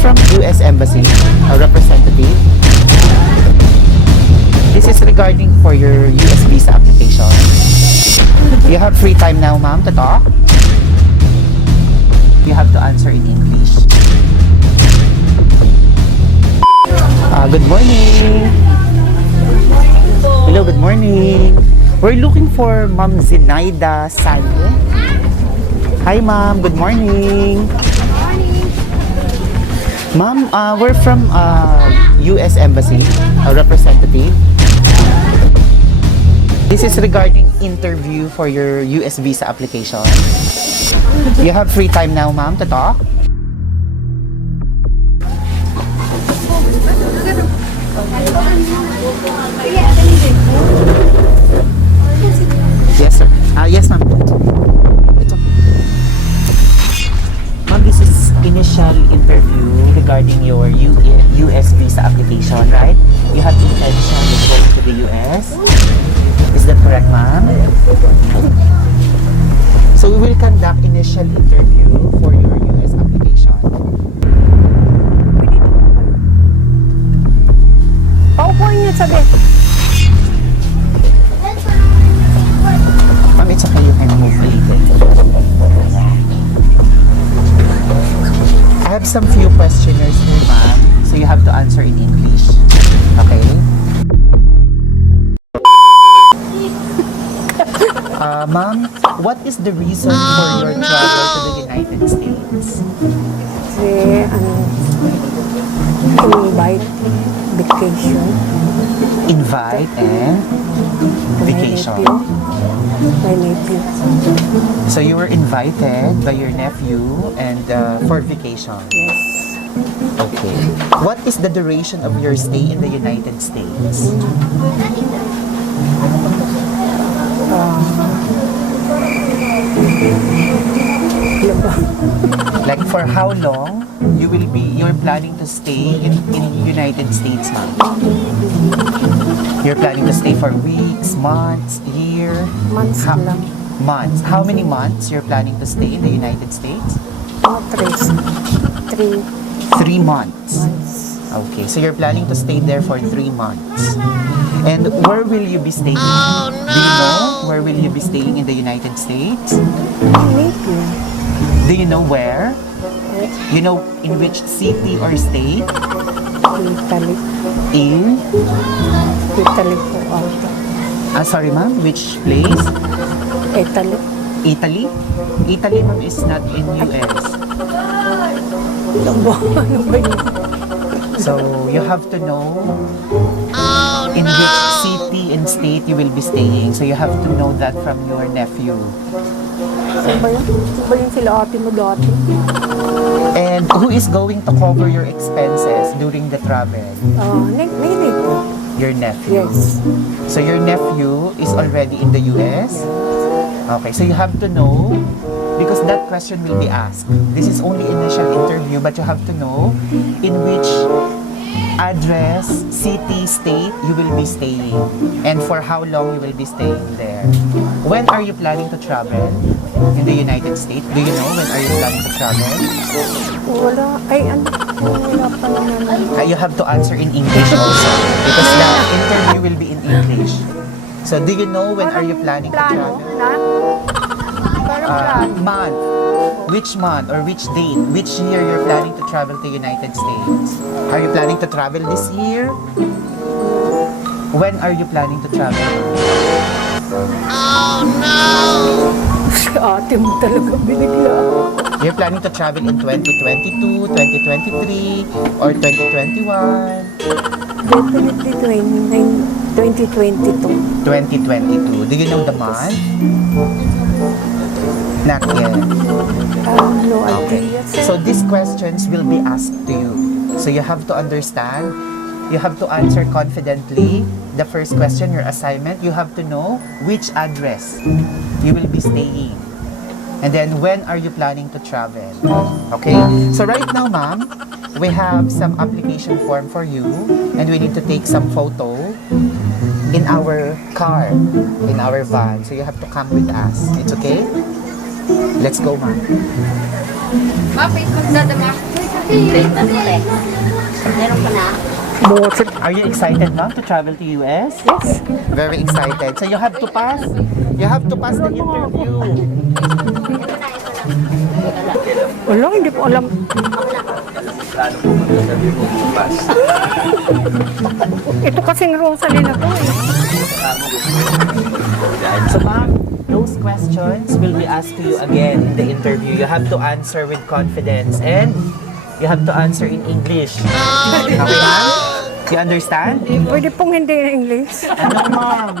from US Embassy, a representative. This is regarding for your US visa application. You have free time now, ma'am, to talk. You have to answer in English. Good morning. Hello, good morning. We're looking for Ma'am Zenaida Sanye. Hi, ma'am. Good morning. Ma'am, we're from US Embassy, a representative. This is regarding interview for your US visa application. You have free time now, ma'am, to talk. Yes, sir. Yes, ma'am. Ma'am, this is initial interview regarding your US visa application, right? You have intention of going to the US. Is that correct, ma'am? So we will conduct initial interview for your US application. Paupuin niyo sabi. Ma'am, it's okay, you can move a little. I have some few questionnaires here, ma'am. So you have to answer in English. Okay? Ma'am, what is the reason for your travel to the United States? Kasi invite vacation. Invite and vacation. My nephew. So you were invited by your nephew and for vacation. Yes. Okay. What is the duration of your stay in the United States? Like for how long you're planning to stay in United States, ma'am? You're planning to stay for weeks, months, year? Months lang. Months. How many months you're planning to stay in the United States? Three 3 months. months. Okay, so you're planning to stay there for 3 months. And where will you be staying? Oh, no. Do you know where will you be staying in the United States? My nephew. Do you know where? You know in which city or state? Italy. In? Italy po also. Sorry ma'am, which place? Italy. Italy? Italy ma'am is not in US. Ano ba yun? So you have to know in which city and state you will be staying. So you have to know that from your nephew. Saan ba yun? Saan ba yun sila ate mo dati? And who is going to cover your expenses during the travel? May nephew. Your nephew. Yes. So your nephew is already in the US? Okay, so you have to know, because that question will be asked. This is only initial interview, but you have to know in which address, city, state you will be staying, and for how long you will be staying there. When are you planning to travel in the United States? Do you know when are you planning to travel? Wala. Wala pa naman. You have to answer in English also, because the interview will be in English. So do you know when are you planning to travel? Month. Which month or which date? Which year you're planning to travel to United States? Are you planning to travel this year? When are you planning to travel? Oh no! Si ate mo talaga binigla. You're planning to travel in 2022, 2023, or 2021? Definitely 2022. 2022. Do you know the month? Not yet. No Okay. idea. So these questions will be asked to you. So you have to understand, you have to answer confidently. The first question, your assignment, you have to know which address you will be staying. And then when are you planning to travel? Okay? So right now, ma'am, we have some application form for you and we need to take some photo in our car, in our van. So you have to come with us. It's okay? Let's go, ma'am. Ma, Facebook na dama. Meron ka na? Busit. Are you excited, ma'am, to travel to US? Yes. Very excited. So you have to pass. You have to pass the interview. Wala, hindi ko alam. Ito kasing Rosalie na to eh. So, ma'am, those questions will be asked to you again in the interview. You have to answer with confidence and you have to answer in English. Okay, ma'am? You understand? Pwede pong hindi na English. Ano, ma'am?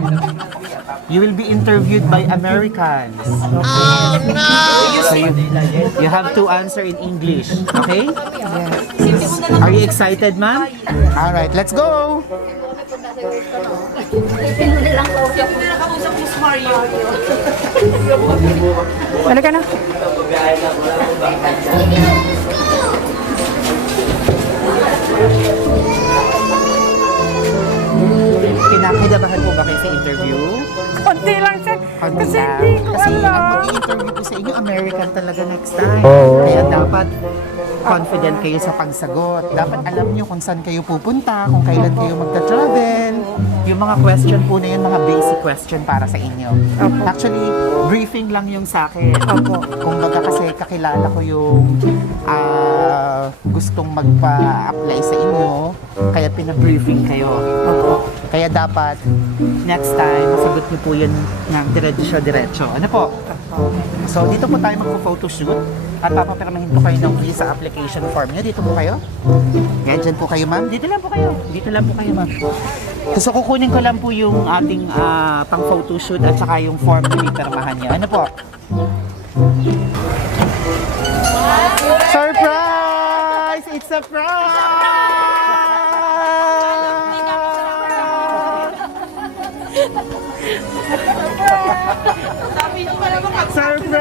You will be interviewed by Americans. So you have to answer in English. Okay? Are you excited, ma'am? All right, let's go. Ano ka na? Kinakabahan po ba kayo sa interview? Konti lang siya. Kasi Kanila. hindi ko Kasi ang alam. mag-i-interview ko sa inyo, American talaga next time. Kaya dapat confident kayo sa pagsagot. Dapat alam nyo kung saan kayo pupunta, kung kailan kayo magta-travel. Yung mga question po na yun, mga basic question para sa inyo. Opo. Actually, briefing lang yung sa akin. Opo. Kung baga kasi kakilala ko yung gustong magpa-apply sa inyo, kaya pina-briefing kayo. Opo. Kaya dapat, next time, masagot niyo po yun ng diretso-diretso. Ano po? So, dito po tayo magpo-photoshoot at papapirmahin po kayo ng visa application form niyo. Dito po kayo. Yan, dyan po kayo, ma'am. Dito lang po kayo. Dito lang po kayo, ma'am. So, kukunin ko lang po yung ating pang-photoshoot at saka yung form na ipirmahan niyo. Ano po? Surprise! It's a surprise! Surprise!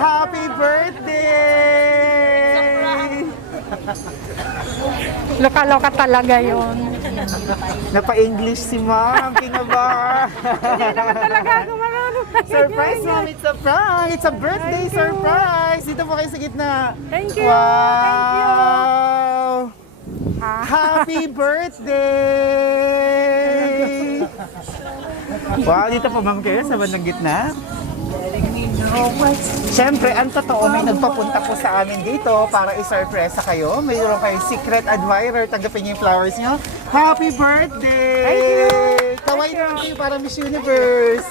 Happy birthday! Loka-loka talaga yon. Napa-English si ma'am, kinaba. Talaga ako marunong. Surprise, ma'am! It's a prank! It's a birthday surprise! Dito po kayo sa gitna. Thank you. Wow! Happy birthday! Wow, dito po ma'am kayo sa bandang gitna. Siyempre, ang totoo, may nagpapunta po sa amin dito para i-surpresa kayo. Mayroon kayong secret admirer. Tanggapin niyo yung flowers niyo. Happy birthday! Thank you! Kaway naman kayo para Miss Universe.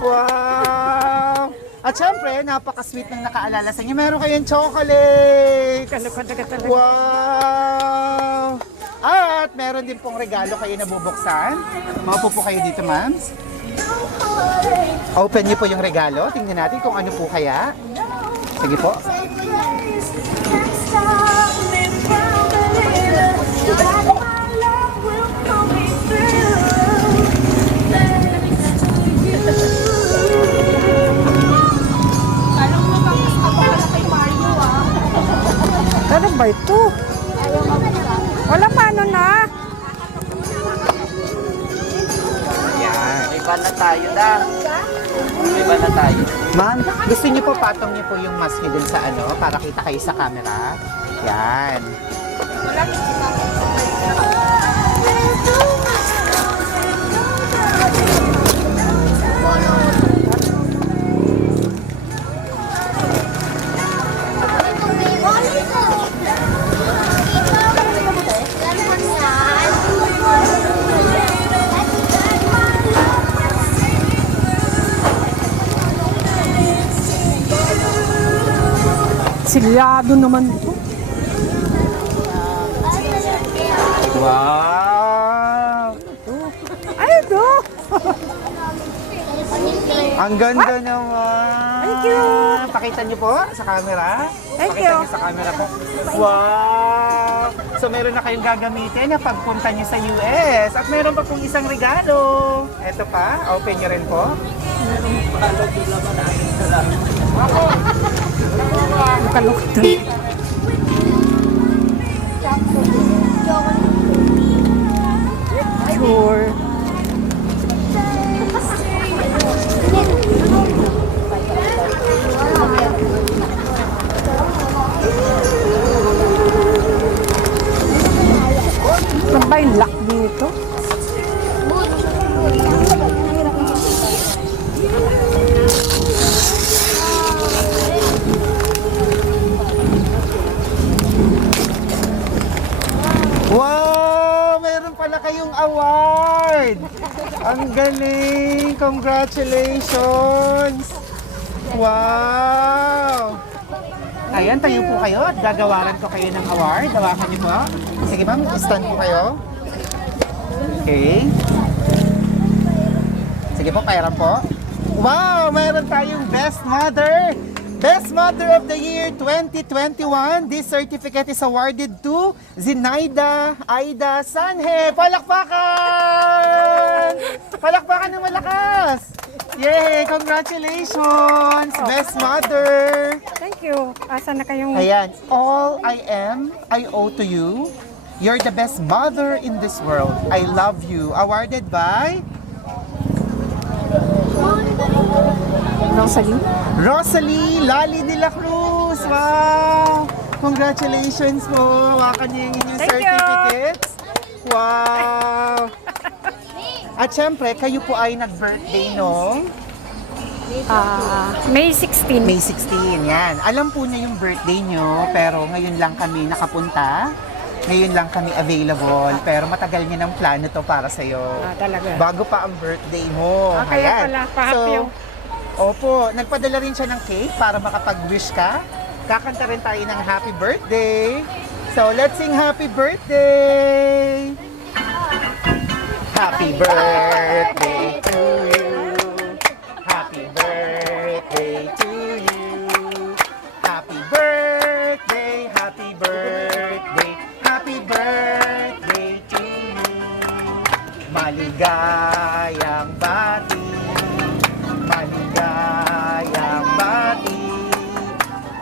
Wow! At syempre, napaka-sweet ng nakaalala sa inyo. Meron kayong chocolate! Loka-loka talaga. Wow! At meron din pong regalo kayo na bubuksan. Maupo po kayo dito, ma'am. Open niyo po yung regalo. Tingnan natin kung ano po kaya. Sige po. Ano ba ito? Wala pa ano na. Yan. Iba na tayo na. Iba na tayo. Ma'am, gusto niyo po patong niyo po yung mask niyo dun sa ano para kita kayo sa camera? Yan. Silyado naman ito. Wow! Ay, ito. Ang ganda naman! Thank you. Pakita niyo po sa camera. Thank Pakita you. niyo sa camera po. Wow! So meron na kayong gagamitin na pagpunta niyo sa US. At meron pa pong isang regalo. Ito pa, open niyo rin po. Loka-loka talaga. Sure. nito. Wow! Meron pala kayong award! Ang galing! Congratulations! Wow! Ayan, tayo po kayo at gagawaran ko kayo ng award. Hawakan niyo po. Sige ma'am, stand po kayo. Okay. Sige po, pairan po. Wow! Meron tayong Best Mother! Best Mother of the Year 2021. This certificate is awarded to Zinaida Aida Sanhe. Palakpakan! Palakpakan ng malakas! Yay! Congratulations! Best Mother! Thank you. Asa na kayong... Ayan, all I am, I owe to you. You're the best mother in this world. I love you. Awarded by Rosalie? Rosalie Lali de la Cruz. Wow! Congratulations po. Hawakan niyo yung inyong Thank you. certificates. Wow! At syempre, kayo po ay nag-birthday noong May 16. May 16. Yan. Alam po niya yung birthday nyo, pero ngayon lang kami nakapunta. Ngayon lang kami available, pero matagal niya ng plano to para sa'yo. Talaga. Bago pa ang birthday mo. Kaya Ayan. pala, pa-happy yung... Opo, nagpadala rin siya ng cake para makapag-wish ka. Kakanta rin tayo ng happy birthday. So, let's sing happy birthday! Happy birthday to you. Happy birthday to you. Happy birthday, happy birthday, happy birthday to you. Maligayang bati. Maligayang bati.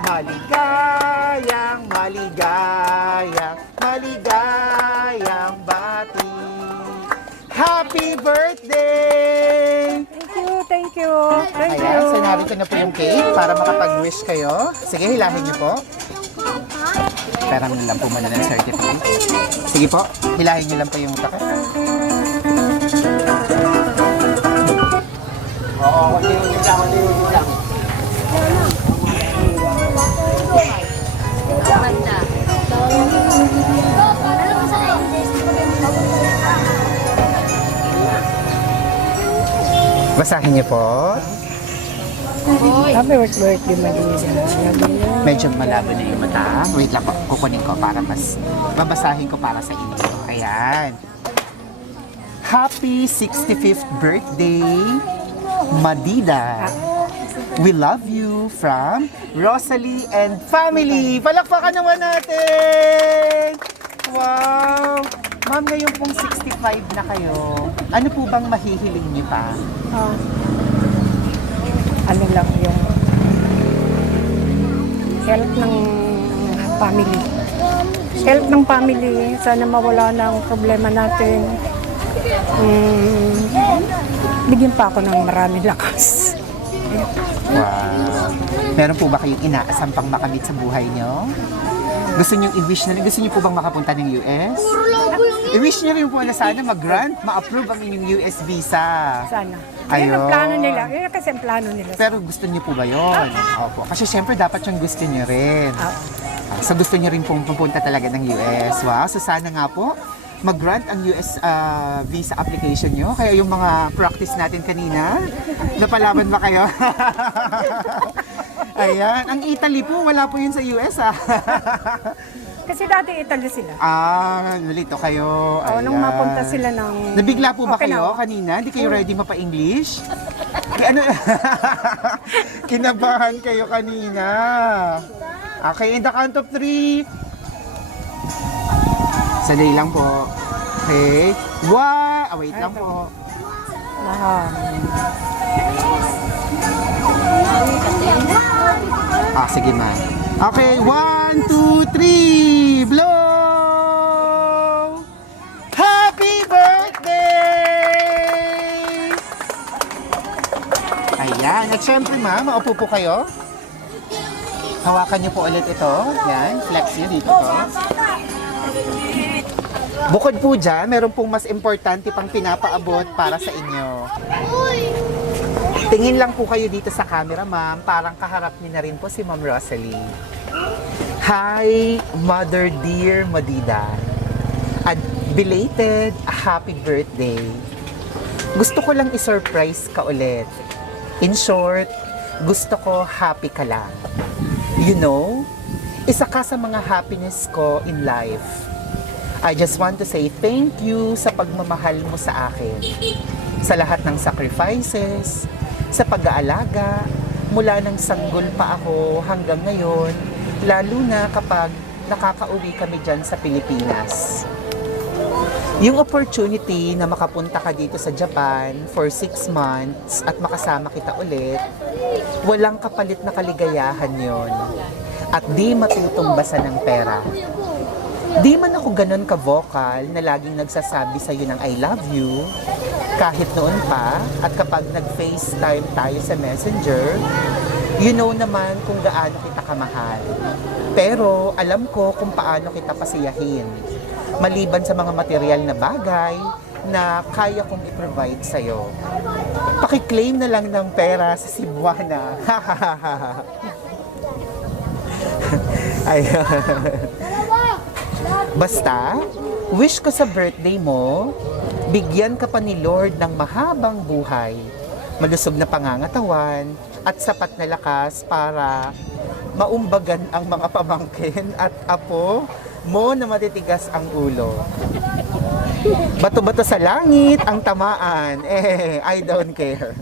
Maligayang, maligayang bati. Happy birthday! Thank you. Thank you. Ayan, so narito na po yung cake para makapag-wish kayo. Sige, hilahin niyo po. Perang lang po muna ng certificate. Sige po, hilahin niyo lang po yung takip. Oo, continuous lang. Maganda. Basahin niyo po. Happy birthday, Maria. Medyo malabo na yung mata. Wait lang po, kukunin ko para mas babasahin ko para sa inyo. Ayan. Happy 65th birthday, Madida. We love you from Rosalie and family. Palakpakan naman natin! Wow! Ma'am, ngayon pong 65 na kayo. Ano po bang mahihiling niyo pa? Ano lang yung health ng family. Health ng family. Sana mawala na ang problema natin. Bigyan pa ako ng maraming lakas. Wow. Meron po ba kayong inaasam pang makamit sa buhay niyo? Gusto niyo i-wish na rin? Gusto niyo po bang makapunta ng US? I-wish niyo rin po na sana mag-grant, ma-approve ang inyong US visa. Sana. Yun Ayun. ang plano nila. Yun kasi ang plano nila. Pero gusto niyo po ba yun? Opo. Kasi syempre dapat yung gusto niyo rin. So gusto niyo rin pong pupunta talaga ng US. Wow. So sana nga po, mag-grant ang US visa application nyo. Kaya yung mga practice natin kanina, napalaban ba kayo? Ayan. Ang Italy po, wala po yun sa US Kasi dati Italy sila. Nalito kayo. O, nung mapunta sila ng... Nabigla po ba Okay kayo na. kanina? Hindi kayo ready mapa-English? Ano? Kinabahan kayo kanina. Okay, in the count of 3. Sandali lang po. Okay. Wait lang po. Sige ma. Okay, 1, 2, 3. Blow! Happy birthday! Ayan. At syempre ma, maupo po kayo. Hawakan niyo po ulit ito. Yan. Flex nyo dito to. Bukod po dyan, meron pong mas importante pang pinapaabot para sa inyo. Tingin lang po kayo dito sa camera, ma'am. Parang kaharap niyo na rin po si Ma'am Rosalie. Hi, Mother Dear Madida. A belated happy birthday. Gusto ko lang i-surprise ka ulit. In short, gusto ko happy ka lang. You know, isa ka sa mga happiness ko in life. I just want to say thank you sa pagmamahal mo sa akin. Sa lahat ng sacrifices, sa pag-aalaga, mula nang sanggol pa ako hanggang ngayon, lalo na kapag nakakauwi kami dyan sa Pilipinas. Yung opportunity na makapunta ka dito sa Japan for 6 months at makasama kita ulit, walang kapalit na kaligayahan yon. At di matutumbasan ng pera. Di man ako ganun ka-vocal na laging nagsasabi sa'yo ng I love you, kahit noon pa, at kapag nag-FaceTime tayo sa Messenger, you know naman kung gaano kita kamahal. Pero alam ko kung paano kita pasiyahin. Maliban sa mga material na bagay na kaya kong i-provide sa'yo. Pakiklaim na lang ng pera sa Cebuana. Ayun. Basta, wish ko sa birthday mo, bigyan ka pa ni Lord ng mahabang buhay, malusog na pangangatawan, at sapat na lakas para maumbagan ang mga pamangkin at apo mo na matitigas ang ulo. Bato-bato sa langit ang tamaan. I don't care.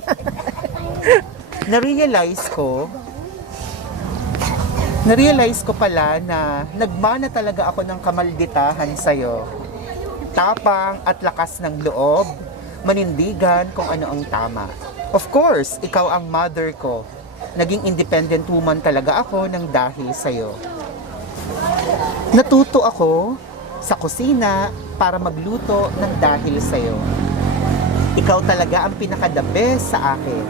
Narealize ko pala na nagmana talaga ako ng kamalditahan sa'yo. Tapang at lakas ng loob, manindigan kung ano ang tama. Of course, ikaw ang mother ko. Naging independent woman talaga ako ng dahil sa'yo. Natuto ako sa kusina para magluto ng dahil sa'yo. Ikaw talaga ang pinaka-the best sa akin.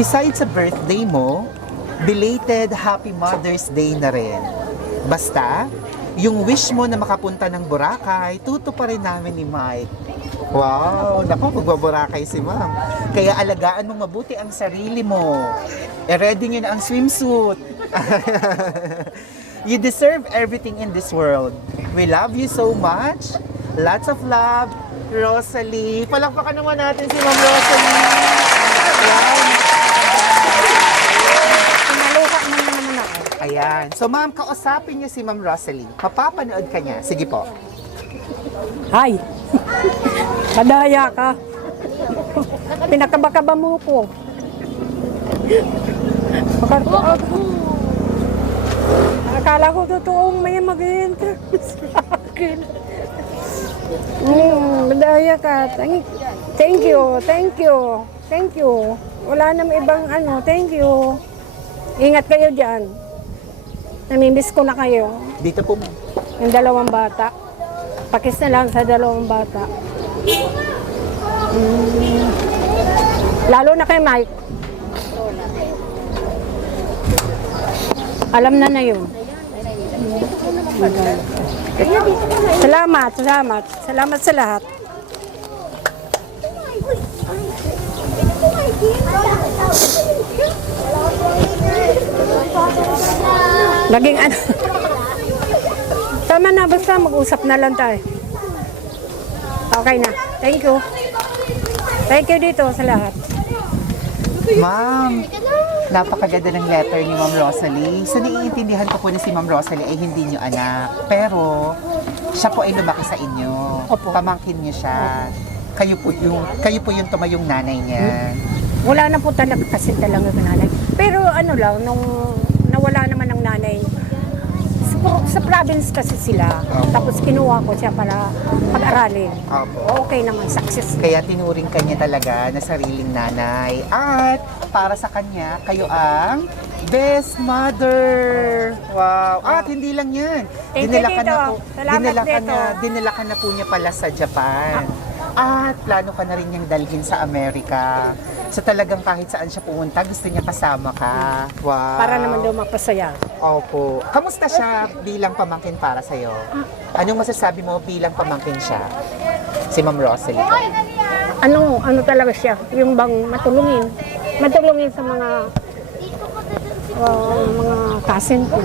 Besides sa birthday mo, belated Happy Mother's Day na rin. Basta, yung wish mo na makapunta ng Boracay, tutuparin namin ni Mike. Wow, naku, magbaboracay si ma'am. Kaya alagaan mong mabuti ang sarili mo. Ready nyo na ang swimsuit. You deserve everything in this world. We love you so much. Lots of love, Rosalie. Palakpakan naman natin si Ma'am Rosalie. Wow. Pinaluha mo naman ako. Ayan. So ma'am, kausapin niyo si Ma'am Rosalie. Mapapanood ka niya. Sige po. Hi! Madaya ka. Pinakabakaba mo ko. Akala ko totoong may mag-interview sa akin. Madaya ka. Thank you. Wala namang ibang thank you. Ingat kayo dyan. Namimiss ko na kayo. Dito po ma'am. Yung 2 bata. Pakis na lang sa 2 bata. Lalo na kay Mike. Alam na yun. Salamat sa lahat. Laging tama na, basta mag-usap na lang tayo. Okay na. Thank you. Thank you dito sa lahat. Ma'am, napakaganda ng letter ni Ma'am Rosalie. So, naiintindihan ko po na si Ma'am Rosalie ay hindi niyo anak. Pero, siya po ay lumaki sa inyo. Opo. Pamangkin niyo siya. Kayo po yung tumayong nanay niya. Wala na po talaga kasi talaga nanay. Pero lang, nung nawala naman ng nanay, sa province kasi sila. Tapos kinuha ko siya para pag-aralin. Opo. Okay naman, success. Kaya tinuring kanya talaga na sariling nanay. At para sa kanya, kayo ang best mother. Wow. At hindi lang yan. Thank you dito. Salamat dito. Dinala ka na po niya pala sa Japan. At plano ka na rin niyang dalhin sa Amerika. So talagang kahit saan siya pumunta, gusto niya kasama ka. Wow. Para naman daw mapasaya. Opo. Kamusta siya bilang pamangkin para sa'yo? Anong masasabi mo bilang pamangkin siya? Si Ma'am Rosalie. Ano talaga siya, yung bang matulungin. Matulungin sa mga cousin ko.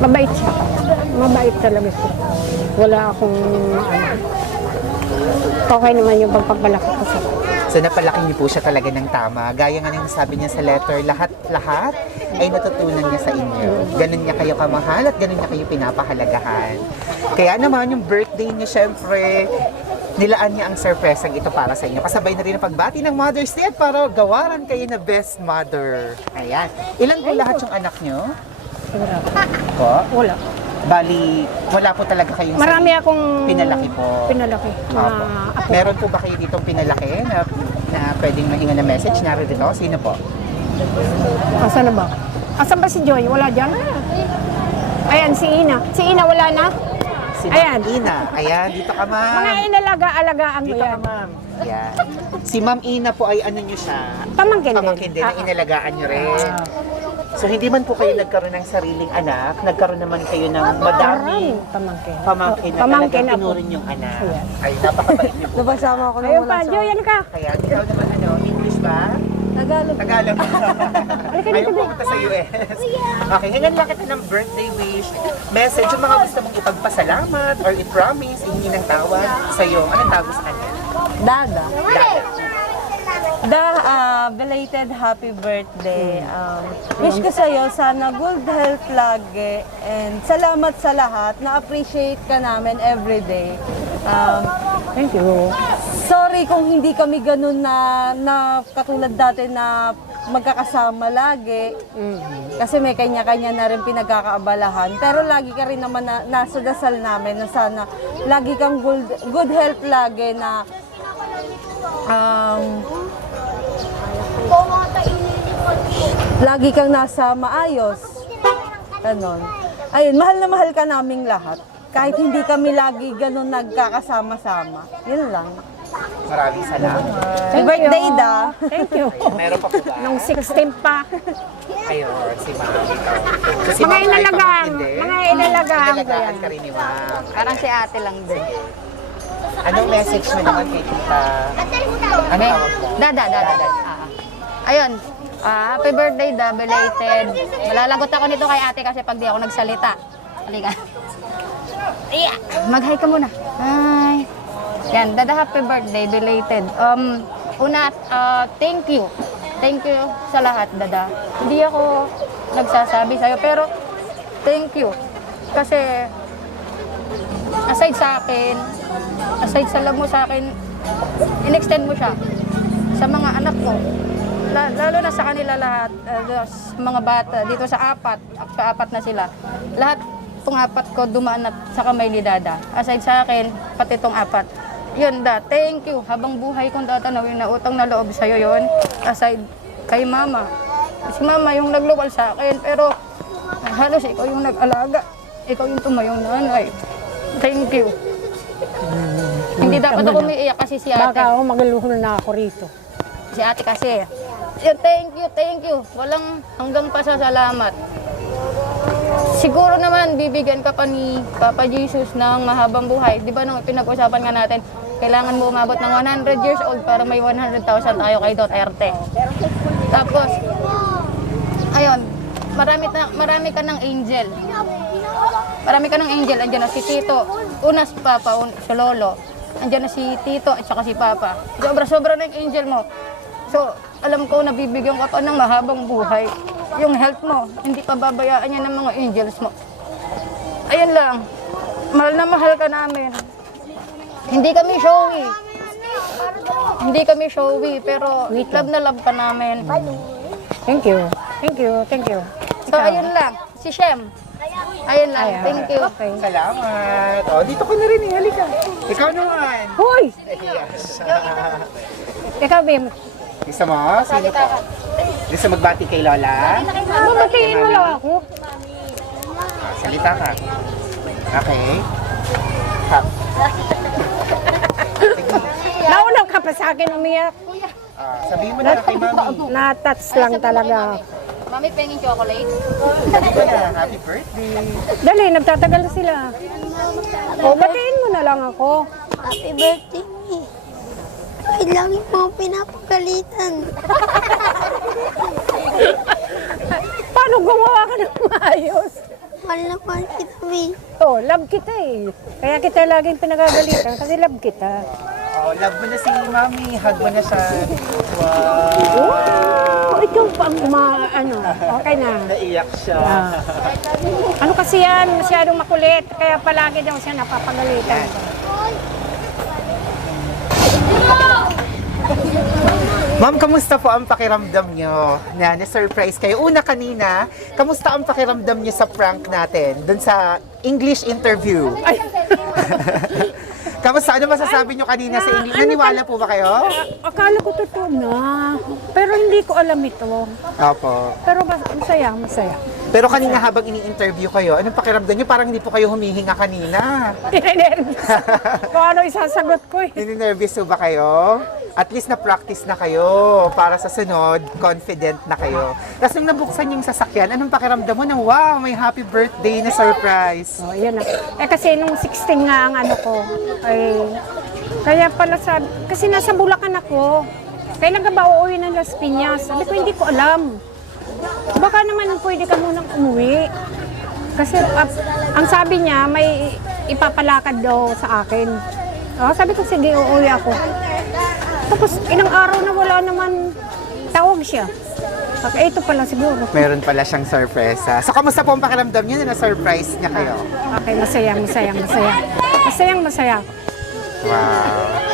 Mabait siya. Mabait talaga siya. Wala akong okay naman yung pagpapalaki ko sa. So napalaki niyo po siya talaga ng tama. Gaya nga ng sabi niya sa letter, lahat ay natutunan niya sa inyo. Ganun niya kayo kamahal at ganun niya kayo pinapahalagahan. Kaya naman yung birthday niya, syempre, nilaan niya ang surpresang ito para sa inyo. Kasabay na rin ang pagbati ng Mother's Day at para gawaran kayo na best mother. Ayan. Ilan po lahat yung anak niyo? Wala. Po? Wala. Bali, wala po talaga kayong Marami akong pinalaki po. Pinalaki. Opo. Ako. Meron po ba kayo ditong pinalaki na pwedeng mahinga na message? Narito, sino po? Asan na ba? Asan ba si Joy? Wala dyan? Ayan, si Ina. Si Ina wala na? Si Ayan. Ma'am Ina. Ayan, dito ka ma'am. Mga inalaga-alagaan ko Dito ka yan. ma'am. Ayan. Si Ma'am Ina po ay ano nyo siya? Pamangkin din. Pamangkin din na inalagaan nyo rin. So hindi man po kayo nagkaroon ng sariling anak, nagkaroon naman kayo ng madaming Pamangkin. pamangkin na Pamangkin talagang ako. tinurin yung anak. Ayan. Ay, napakabait niyo po. Nabasama ako ng Ayun wala pa, sa... Joy, yan ka. Kaya ikaw naman ano, English ba? Tagalog. Tagalog. Halika Ayaw dito, pumunta sa US. Okay, hingan lang kita ng birthday wish. Message, yung mga gusto mong ipagpasalamat or i-promise, ihingi ng tawad sa'yo. Anong tawag sa kanya? Dada. Dada. Belated happy birthday. Wish ko sa'yo, sana good health lagi. And salamat sa lahat. Na-appreciate ka namin everyday. Thank you. Sorry kung hindi kami ganun na katulad dati na magkakasama lagi. Kasi may kanya-kanya na rin pinagkakaabalahan. Pero lagi ka rin naman nasa dasal namin na sana lagi kang good health lagi na lagi kang nasa maayos. Ganon. Ayun, mahal na mahal ka naming lahat. Kahit hindi kami lagi ganun nagkakasama-sama. Yun lang. Maraming salamat. Happy birthday, Da. Thank you. Meron pa po ba? Nung 16 pa. Ayun, si Ma'am. So, si Mga Ma'am ay inalagaan. pamangkin din? Mga inalagaan ko Inalagaan yan. ka rin ni Ma'am. Parang si ate lang din. Anong message mo naman kay Tita? Ano tawag mo? Dada. Ayun. Happy birthday, Da. Belated. Malalagot ako nito kay ate kasi pag di ako nagsalita. Halika. Yeah. Mag-hi ka muna. Hi. Yan, Dada, happy birthday, belated. Una, thank you. Thank you sa lahat, Dada. Hindi ako nagsasabi sa'yo, pero thank you. Kasi, aside sa akin, aside sa love mo sa akin, in-extend mo siya sa mga anak ko. Lalo na sa kanila lahat, sa mga bata, dito sa apat na sila. Lahat itong apat ko dumaan sa kamay ni Dada. Aside sa akin, pati itong apat. Yun, Da, thank you. Habang buhay kong tatanawin na utang na loob sa'yo yun. Aside kay Mama. Si Mama yung nagluwal sa akin, pero halos ikaw yung nag-alaga. Ikaw yung tumayong nanay. Thank you. Hindi dapat ako umiiyak kasi si ate. Baka ako magaluhol na ako rito. Si ate kasi. Yun, thank you. Walang hanggang pasasalamat. Siguro naman, bibigyan ka pa ni Papa Jesus ng mahabang buhay. Di ba nung pinag-usapan nga natin, kailangan mo umabot ng 100 years old para may 100,000 tayo kay Duterte. Tapos, ayun, marami ka ng angel. Marami ka ng angel. Andiyan na si Tito. Una si Papa, si Lolo. Andiyan na si Tito at saka si Papa. Sobra-sobra na yung angel mo. So, alam ko na bibigyan ka pa ng mahabang buhay. Yung health mo, hindi pa babayaan yan ng mga angels mo. Ayun lang. Mahal na mahal ka namin. Hindi kami showy. Hindi kami showy, pero love na love ka namin. Thank you. Thank you. Thank you. So, ayun lang. Si Shem. Ayun lang. Thank you. Okay. Salamat. O, dito ka na rin eh. Halika. Ikaw naman. Hoy! Yes. Ikaw, Bim. Gusto mo? Sino po? Gusto magbati kay Lola? Mabatiin mo lang ako. Salita ka. Okay. Ha. Nauna ka pa sa akin umiyak. Sabihin mo na kay Mami. Na-touch lang talaga. Mami, penging chocolate. Sabihin mo na, happy birthday. Dali, nagtatagal na sila. O, batiin mo na lang ako. Happy birthday me. Ay, lagi mo akong pinapagalitan. Paano gumawa ka ng maayos? Mahal na mahal kita, me. Oh, love kita eh. Kaya kita laging pinagagalitan kasi love kita. Oh, love mo na si Mami. Hug mo na siya. Wow. Wow! Ikaw pa ang okay na. Naiyak siya. Ano kasi yan, masyadong makulit. Kaya palagi daw siya napapagalitan. Ma'am, kamusta po ang pakiramdam nyo na na-surprise kayo? Una kanina, kamusta ang pakiramdam nyo sa prank natin? Dun sa English interview. Ay, Kamusta? Ano masasabi nyo kanina sa English? Naniwala po ba kayo? akala ko totoo na. Pero hindi ko alam ito. Opo. Pero masaya, masaya. Pero kanina habang ini-interview kayo, anong pakiramdam nyo? Parang hindi po kayo humihinga kanina. Nervous. Kung ano isasagot ko eh. Nini-nervous po ba kayo? At least na-practice na kayo para sa sunod, confident na kayo. Tapos nung nabuksan yung sasakyan, anong pakiramdam mo na, wow, may happy birthday na surprise? Oh, yan na. Eh kasi nung 16 nga ang ano ko, ay kaya pala kasi nasa Bulacan ako. Kailan ka ba uuwi ng Las Piñas? Sabi ko, hindi ko alam. Baka naman pwede ka munang umuwi. Kasi ang sabi niya, may ipapalakad daw sa akin. Oh, sabi ko, sige, uuwi ako. Tapos ilang araw na wala naman tawag siya. Okay, ito pala siguro. Meron pala siyang sorpresa. So, kamusta po ang pakiramdam niyo na na-surprise niya kayo? Okay, masaya, masaya, masaya. Masayang masaya. Wow.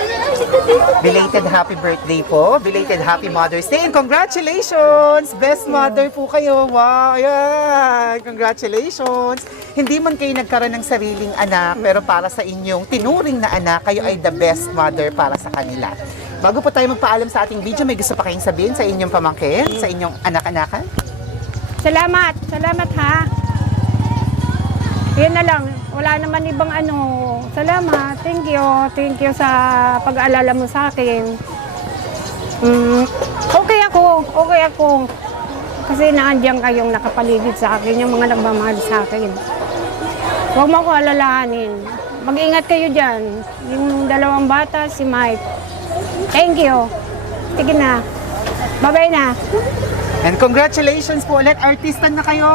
Belated happy birthday po. Belated happy Mother's Day. And congratulations! Best mother po kayo. Wow, ayan. Congratulations. Hindi man kayo nagkaroon ng sariling anak, pero para sa inyong tinuring na anak, kayo ay the best mother para sa kanila. Bago po tayo magpaalam sa ating video, may gusto pa kayong sabihin sa inyong pamangkin, sa inyong anak-anakan? Salamat, salamat ha. Yan na lang, wala naman ibang salamat, thank you sa pag-aalala mo sa akin. Okay ako. Kasi naandyan kayong nakapaligid sa akin, yung mga nagmamahal sa akin. Huwag mo ko alalahanin. Mag-ingat kayo dyan. Yung dalawang bata, si Mike. Thank you. Sige na. Bye-bye na. And congratulations po ulit, artista na kayo!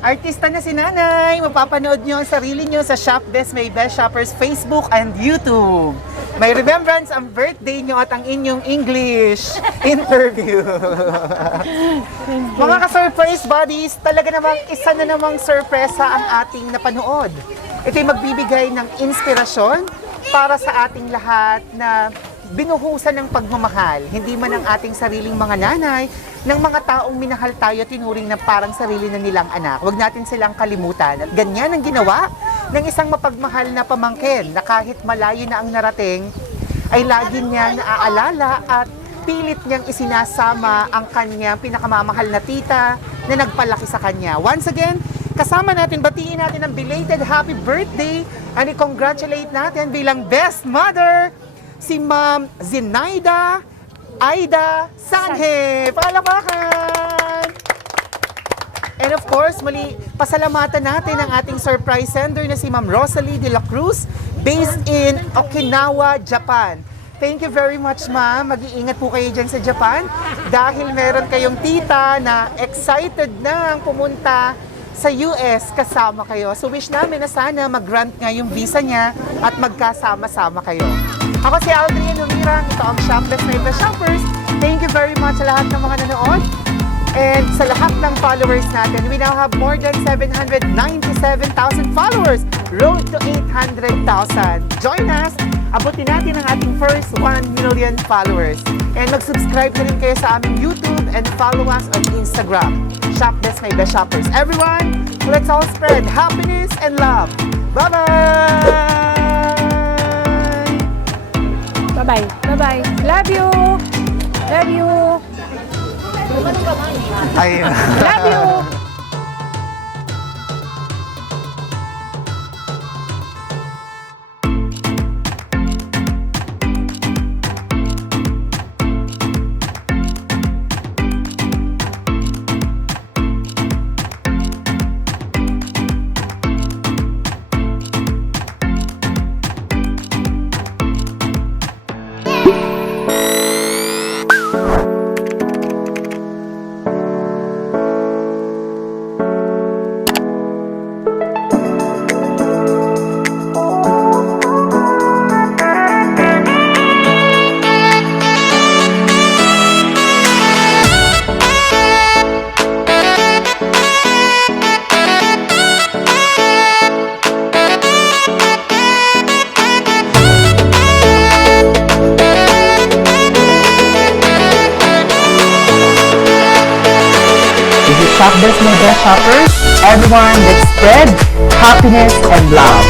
Artista na si Nanay! Mapapanood nyo ang sarili nyo sa Shop Best May Best Shoppers Facebook and YouTube. May remembrance ang birthday nyo at ang inyong English interview. Mga ka-surprise buddies, talaga namang isa na namang sorpresa ang ating napanood. Ito'y magbibigay ng inspirasyon para sa ating lahat na binuhusan ng pagmamahal, hindi man ang ating sariling mga nanay, ng mga taong minahal tayo, tinuring na parang sarili na nilang anak. Huwag natin silang kalimutan. At ganyan ang ginawa ng isang mapagmahal na pamangkin na kahit malayo na ang narating, ay lagi niya naaalala at pilit niyang isinasama ang kanyang pinakamamahal na tita na nagpalaki sa kanya. Once again, kasama natin, batiin natin ang belated happy birthday and i-congratulate natin bilang best mother, si Ma'am Zenaida Aida Sanhe. Palakpakan! And of course, muli, pasalamatan natin ang ating surprise sender na si Ma'am Rosalie de la Cruz, based in Okinawa, Japan. Thank you very much, Ma'am. Mag-iingat po kayo dyan sa Japan dahil meron kayong tita na excited na pumunta sa US kasama kayo. So wish namin na sana mag-grant nga yung visa niya at magkasama-sama kayo. Ako si Aldrin Humirang, ito ang Shopless May Best Shoppers. Thank you very much sa lahat ng mga nanood. And sa lahat ng followers natin, we now have more than 797,000 followers. Road to 800,000. Join us! Abutin natin ang ating first 1 million followers. And mag-subscribe na rin kayo sa aming YouTube and follow us on Instagram. Shopless May Best Shoppers. Everyone, let's all spread happiness and love. Bye-bye! Bye-bye. Bye-bye. Love you. Love you. Ay. Love you. shop. There's no dress shoppers. Everyone, let's spread happiness and love.